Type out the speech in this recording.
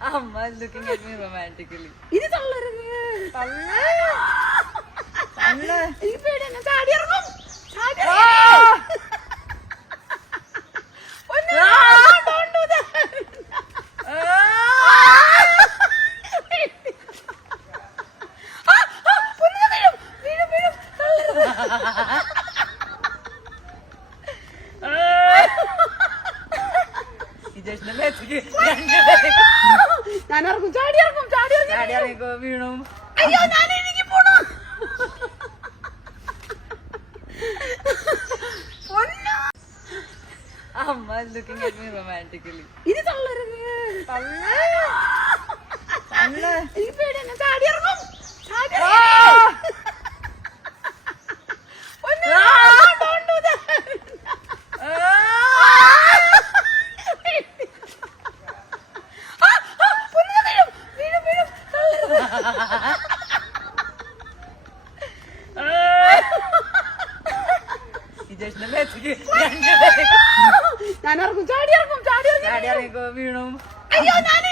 Amma is looking at me romantically. ഇത് തള്ളരുത്. തള്ള്. എനിക്ക് പേടിയാണ്. ചാടി ഇറങ്ങും. ചാടി ആ! പൊന്നു. Don't do that. പൊന്നു വീഴും. വീഴും വീഴും. തള്ളരുത്. ഇജേഷിന്റെ ഞാൻ ഇറങ്ങും. ചാടി ഇറങ്ങും. ചാടി ഇറങ്ങും. ചാടി ഇറങ്ങിക്കോ വീണു. അയ്യോ ഞാൻ എനിക്ക് പോണു. പൊന്നു. Amma is looking at me romantically. ഇത് തള്ളരുത്. തള്ള്. തള്ള്. എനിക്ക് പേടിയാണ്. ചാടി ഇറങ്ങും. ചാടി ആ! ഇറങ്ങും. പൊന്നു. Don't do that. പൊന്നു വീഴും. വീഴും വീഴും. തള്ളരുത്. ഇജേഷിന്റെ ഞാൻ ഇറങ്ങും. ചാടി ഇറങ്ങും. ചാടി ഇറങ്ങും. ചാടി ഇറങ്ങിക്കോ വീണു. അയ്യോ ഞാൻ